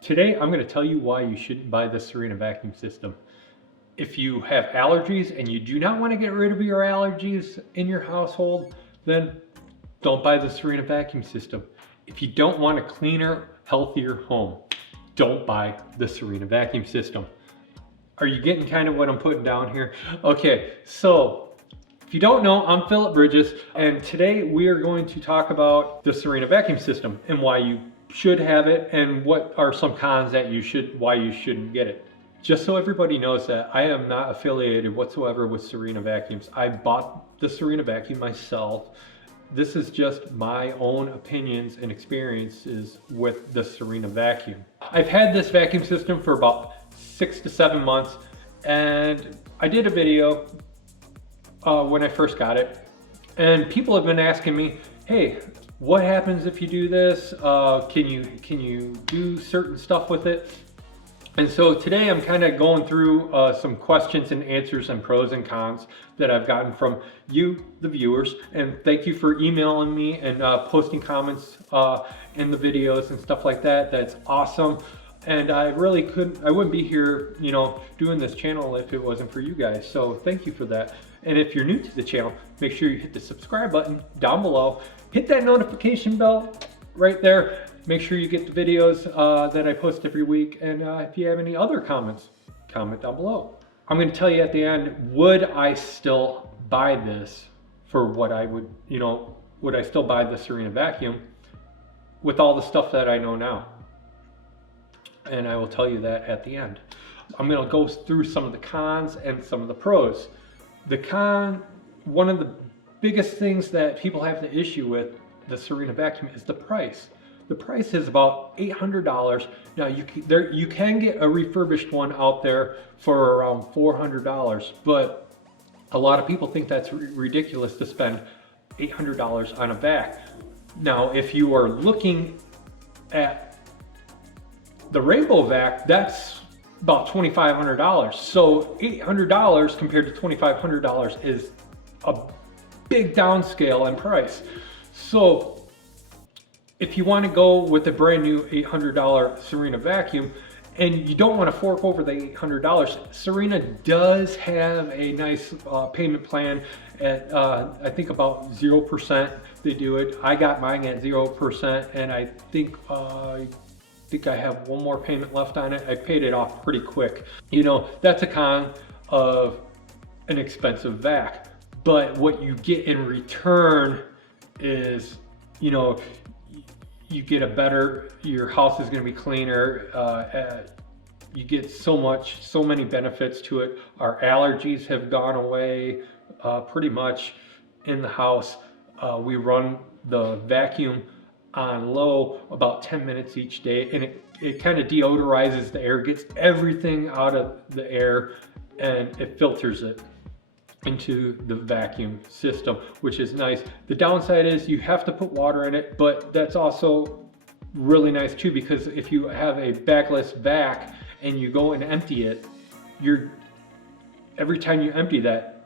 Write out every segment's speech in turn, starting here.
Today, I'm going to tell you why you shouldn't buy the Sirena Vacuum System. If you have allergies and you do not want to get rid of your allergies in your household, then don't buy the Sirena Vacuum System. If you don't want a cleaner, healthier home, don't buy the Sirena Vacuum System. Are you getting kind of what I'm putting down here? Okay, so if you don't know, I'm Philip Bridges, and today we are going to talk about the Sirena Vacuum System and why you should have it and what are some cons that why you shouldn't get it. Just so everybody knows that I am not affiliated whatsoever with Sirena Vacuums. I bought the Sirena Vacuum myself. This is just my own opinions and experiences with the Sirena Vacuum. I've had this vacuum system for about 6 to 7 months, and I did a video when I first got it, and people have been asking me, hey, what happens if you do this? Can you do certain stuff with it? And so today I'm kind of going through some questions and answers and pros and cons that I've gotten from you, the viewers. And thank you for emailing me and posting comments in the videos and stuff like that. That's awesome. And I wouldn't be here, doing this channel if it wasn't for you guys. So thank you for that. And if you're new to the channel, make sure you hit the subscribe button down below. Hit that notification bell right there. Make sure you get the videos that I post every week. And if you have any other comments, comment down below. I'm going to tell you at the end, would I still buy this for what I would, would I still buy the Sirena Vacuum with all the stuff that I know now? And I will tell you that at the end. I'm going to go through some of the cons and some of the pros. One of the biggest things that people have the issue with the Sirena Vacuum is the price. The price is about $800. Now you can get a refurbished one out there for around $400, but a lot of people think that's ridiculous to spend $800 on a vac. Now, if you are looking at the Rainbow vac, that's about $2,500. So $800 compared to $2,500 is a big downscale in price. So if you want to go with a brand new $800 Sirena Vacuum and you don't want to fork over the $800, Sirena does have a nice payment plan at I think about 0%. They do it. I got mine at 0%, and I think I have one more payment left on it. I paid it off pretty quick. That's a con of an expensive vac. But what you get in return is, you get your house is going to be cleaner. You get so many benefits to it. Our allergies have gone away pretty much in the house. We run the vacuum on low about 10 minutes each day, and it kind of deodorizes the air, gets everything out of the air, and it filters it into the vacuum system, which is nice. The downside is you have to put water in it, but that's also really nice too, because if you have a bagless vac and you go and empty it, every time you empty that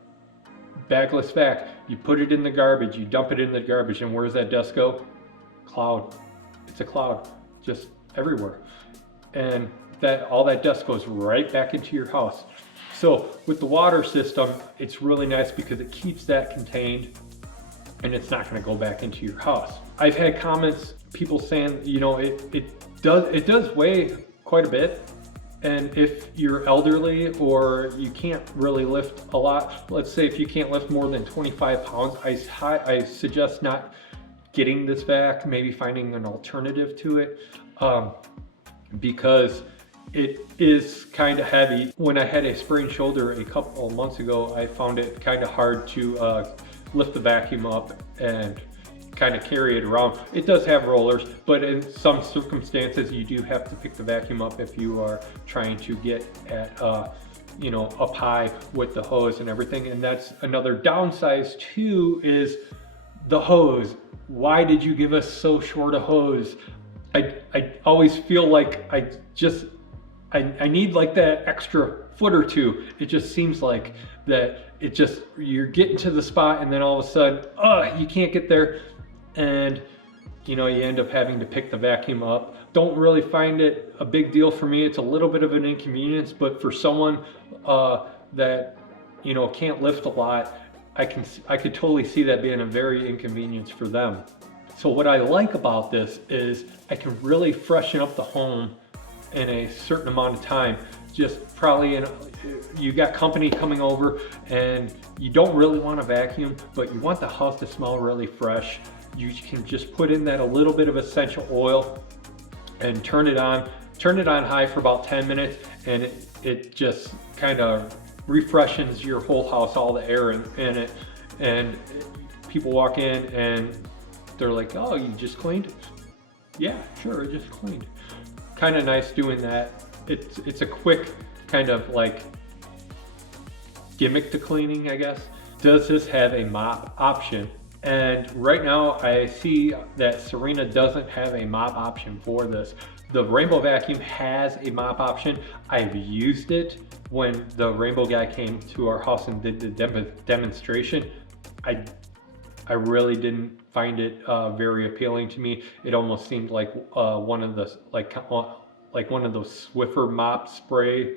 bagless vac, you put it in the garbage, you dump it in the garbage, and where does that dust go? Cloud. It's a cloud just everywhere, and all that dust goes right back into your house. So with the water system, it's really nice because it keeps that contained and it's not going to go back into your house. I've had comments, people saying, it does weigh quite a bit. And if you're elderly or you can't really lift a lot, let's say if you can't lift more than 25 pounds, I suggest not getting this vac, maybe finding an alternative to it, because it is kind of heavy. When I had a sprained shoulder a couple of months ago, I found it kind of hard to lift the vacuum up and kind of carry it around. It does have rollers, but in some circumstances you do have to pick the vacuum up if you are trying to get at up high with the hose and everything. And that's another downside too, is the hose. Why did you give us so short a hose? I always feel like I need like that extra foot or two. It just seems like that you're getting to the spot and then all of a sudden, you can't get there. And you know, you end up having to pick the vacuum up. Don't really find it a big deal for me. It's a little bit of an inconvenience, but for someone that, you know, can't lift a lot, I could totally see that being a very inconvenience for them. So what I like about this is I can really freshen up the home in a certain amount of time. Just probably you got company coming over and you don't really want to vacuum, but you want the house to smell really fresh. You can just put in that a little bit of essential oil and turn it on high for about 10 minutes, and it just kind of refreshes your whole house, all the air in it. And people walk in and they're like, oh, you just cleaned it? Yeah, sure, I just cleaned. Kind of nice doing that. It's a quick kind of like gimmick to cleaning, I guess. Does this have a mop option? And right now I see that Sirena doesn't have a mop option for this. The Rainbow Vacuum has a mop option. I've used it when the Rainbow guy came to our house and did the demonstration. I really didn't find it very appealing to me. It almost seemed like one of the like one of those Swiffer mop spray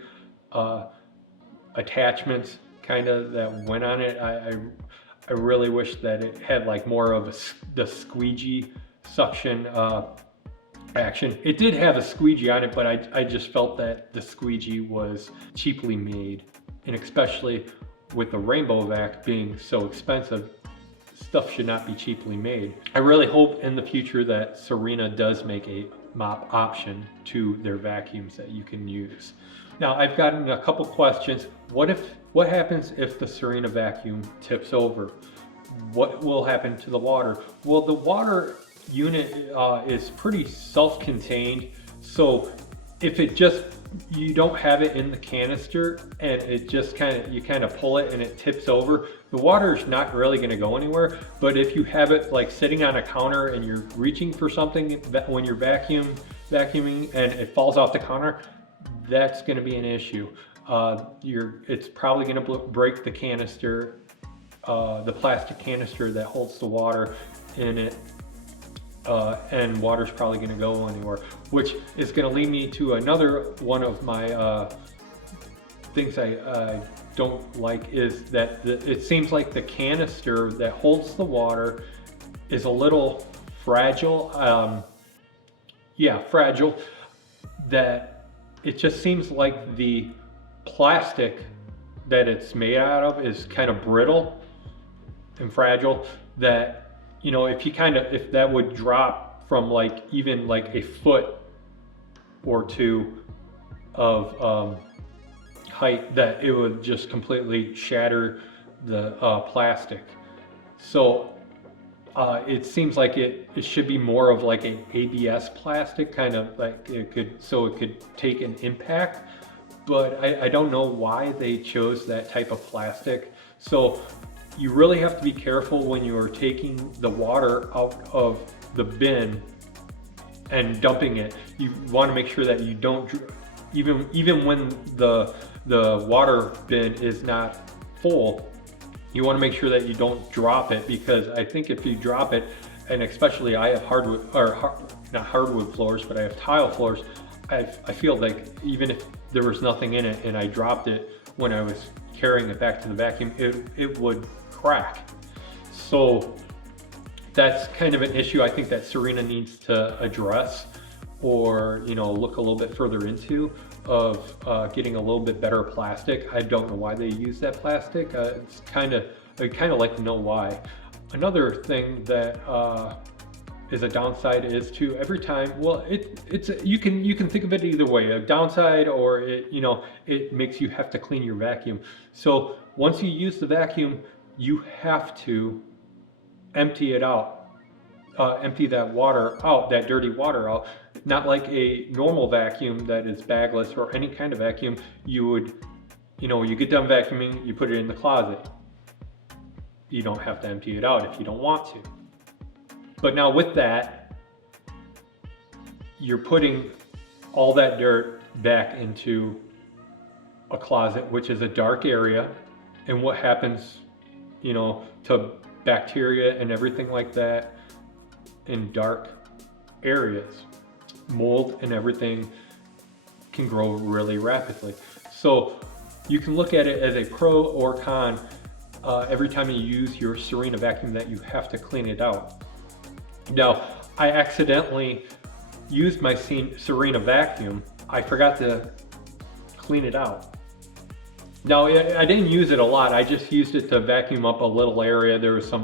attachments kind of that went on it. I really wish that it had like more of the squeegee suction action. It did have a squeegee on it, but I just felt that the squeegee was cheaply made, and especially with the Rainbow Vac being so expensive, stuff should not be cheaply made. I really hope in the future that Sirena does make a mop option to their vacuums that you can use. Now, I've gotten a couple questions. What happens if the Sirena Vacuum tips over? What will happen to the water? Well, the water unit is pretty self-contained. So if you don't have it in the canister and it just you kind of pull it and it tips over, the water is not really going to go anywhere. But if you have it like sitting on a counter and you're reaching for something when you're vacuuming and it falls off the counter, that's going to be an issue. It's probably going to break the canister, the plastic canister that holds the water in it, and water's probably going to go anywhere, which is going to lead me to another one of my things I don't like, is that it seems like the canister that holds the water is a little fragile. Fragile. That it just seems like the plastic that it's made out of is kind of brittle and fragile, that, you know, if that would drop from like even like a foot or two of height, that it would just completely shatter the plastic. So it seems like it should be more of like an ABS plastic, kind of like it could take an impact. But I don't know why they chose that type of plastic. So you really have to be careful when you are taking the water out of the bin and dumping it. You want to make sure that you don't, even when the water bin is not full, you want to make sure that you don't drop it, because I think if you drop it, and especially I have not hardwood floors, but I have tile floors, I feel like even if there was nothing in it and I dropped it when I was carrying it back to the vacuum, it would crack. So that's kind of an issue I think that Sirena needs to address, or, you know, look a little bit further into, of getting a little bit better plastic. I don't know why they use that plastic. I'd kind of like to know why. Another thing that is a downside is to every time, well, you can think of it either way, a downside, or it makes you have to clean your vacuum. So once you use the vacuum, you have to empty it out, empty that water out, that dirty water out. Not like a normal vacuum that is bagless, or any kind of vacuum. You get done vacuuming, you put it in the closet. You don't have to empty it out if you don't want to. But now with that, you're putting all that dirt back into a closet, which is a dark area. And what happens, to bacteria and everything like that in dark areas. Mold and everything can grow really rapidly. So you can look at it as a pro or con every time you use your Sirena vacuum, that you have to clean it out. Now, I accidentally used my Sirena vacuum. I forgot to clean it out. Now, I didn't use it a lot. I just used it to vacuum up a little area. There was some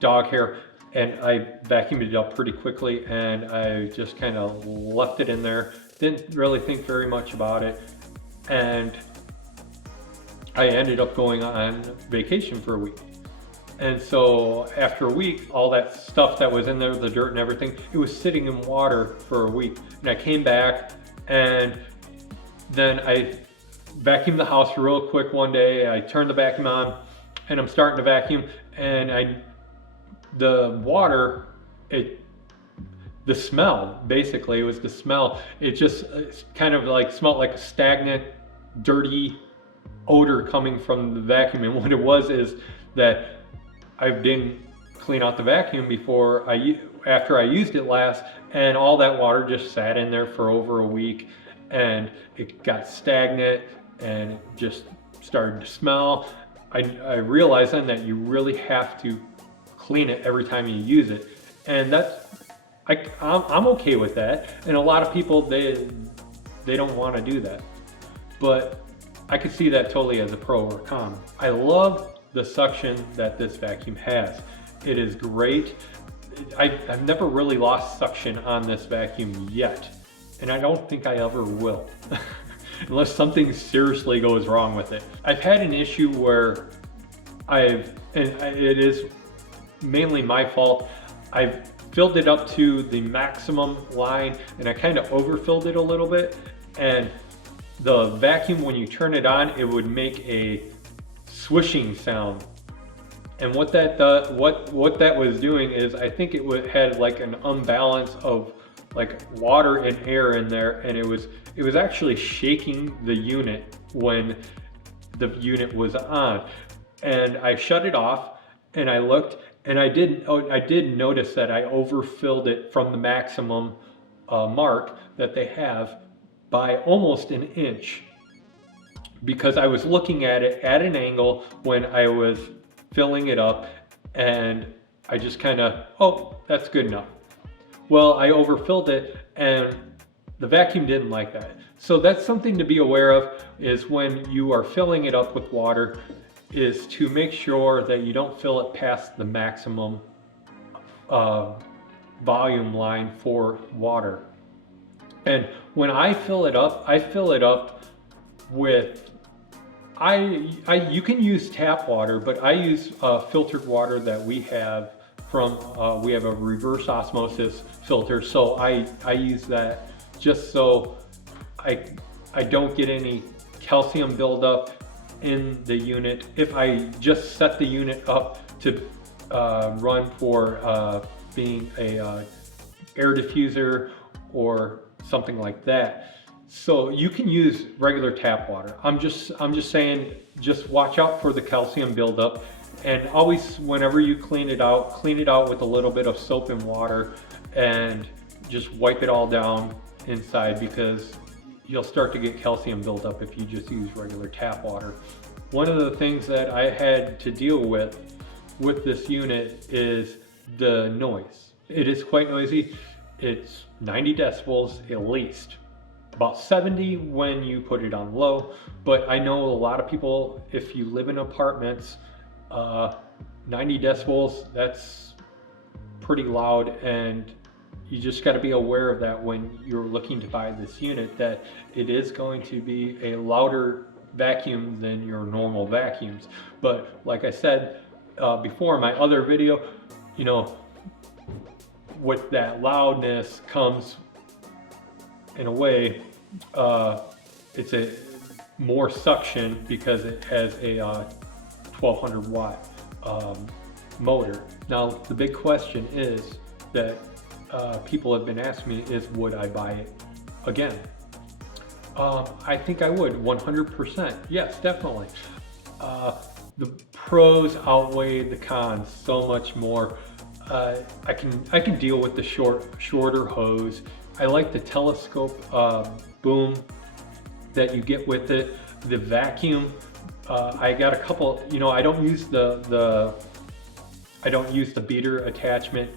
dog hair, and I vacuumed it up pretty quickly, and I just kind of left it in there. Didn't really think very much about it, and I ended up going on vacation for a week. And so after a week, all that stuff that was in there, the dirt and everything, it was sitting in water for a week. And I came back, and then I vacuumed the house real quick one day. I turned the vacuum on, and I'm starting to vacuum, and the water, the smell, basically, it was the smell. It just kind of like smelled like a stagnant, dirty odor coming from the vacuum. And what it was is that I didn't clean out the vacuum after I used it last, and all that water just sat in there for over a week, and it got stagnant and it just started to smell. I realized then that you really have to clean it every time you use it, and I'm okay with that. And a lot of people, they don't want to do that, but I could see that totally as a pro or con. I love the suction that this vacuum has. It is great. I've never really lost suction on this vacuum yet, and I don't think I ever will, unless something seriously goes wrong with it. I've had an issue where it is mainly my fault. I've filled it up to the maximum line, and I kind of overfilled it a little bit, and the vacuum, when you turn it on, it would make a swishing sound. And what that was doing is, I think it had like an unbalance of like water and air in there, and it was actually shaking the unit when the unit was on. And I shut it off, and I looked, and I did notice that I overfilled it from the maximum mark that they have by almost an inch, because I was looking at it at an angle when I was filling it up, and I just kind of, oh, that's good enough. Well, I overfilled it, and the vacuum didn't like that. So that's something to be aware of, is when you are filling it up with water, is to make sure that you don't fill it past the maximum volume line for water. And when I fill it up with, you can use tap water, but I use filtered water that we have from, we have a reverse osmosis filter. So I use that just so I don't get any calcium buildup in the unit. If I just set the unit up to run for being a air diffuser or something like that. So you can use regular tap water. I'm just saying, just watch out for the calcium buildup, and always, whenever you clean it out with a little bit of soap and water, and just wipe it all down inside, because you'll start to get calcium buildup if you just use regular tap water. One of the things that I had to deal with this unit is the noise. It is quite noisy. It's 90 decibels at least, about 70 when you put it on low. But I know a lot of people, if you live in apartments, 90 decibels, that's pretty loud, and you just got to be aware of that when you're looking to buy this unit, that it is going to be a louder vacuum than your normal vacuums. But like I said before in my other video, you know, with that loudness comes, in a way, it's a more suction, because it has a 1200 watt motor. Now the big question is that people have been asking me is, would I buy it again? I think I would, 100%. Yes, definitely. The pros outweigh the cons so much more. I can deal with the shorter hose. I like the telescope boom that you get with it. The vacuum, I got a couple. You know, I don't use the beater attachment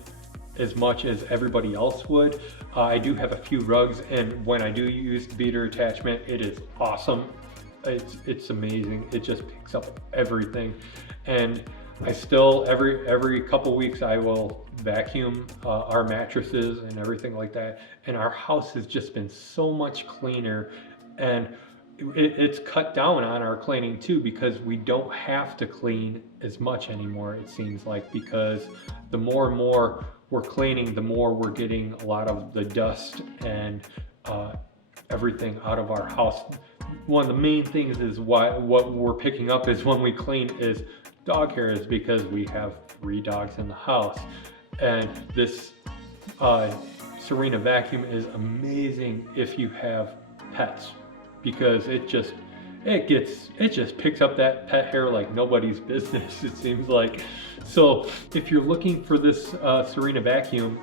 as much as everybody else would. I do have a few rugs, and when I do use the beater attachment, it is awesome. It's amazing. It just picks up everything, and I still every couple weeks I will vacuum our mattresses and everything like that, and our house has just been so much cleaner, and it's cut down on our cleaning too, because we don't have to clean as much anymore, it seems like, because the more and more we're cleaning, the more we're getting a lot of the dust and everything out of our house. One of the main things is what we're picking up is when we clean is dog hairs, because we have 3 dogs in the house. And this Sirena vacuum is amazing if you have pets, because it just picks up that pet hair like nobody's business, it seems like. So if you're looking for this Sirena vacuum,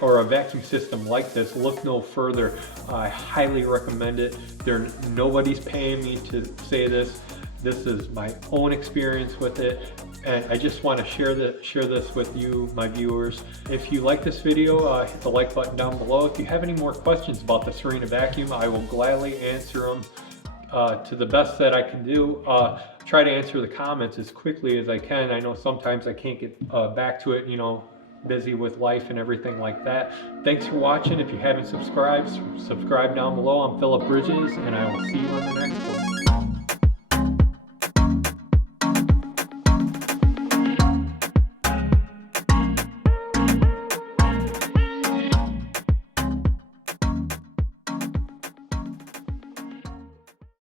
or a vacuum system like this, look no further. I highly recommend it. Nobody's paying me to say this. This is my own experience with it, and I just want to share this with you, my viewers. If you like this video, hit the like button down below. If you have any more questions about the Sirena vacuum, I will gladly answer them to the best that I can do. Try to answer the comments as quickly as I can. I know sometimes I can't get back to it, you know, busy with life and everything like that. Thanks for watching. If you haven't subscribed, subscribe down below. I'm Philip Bridges, and I will see you on the next one.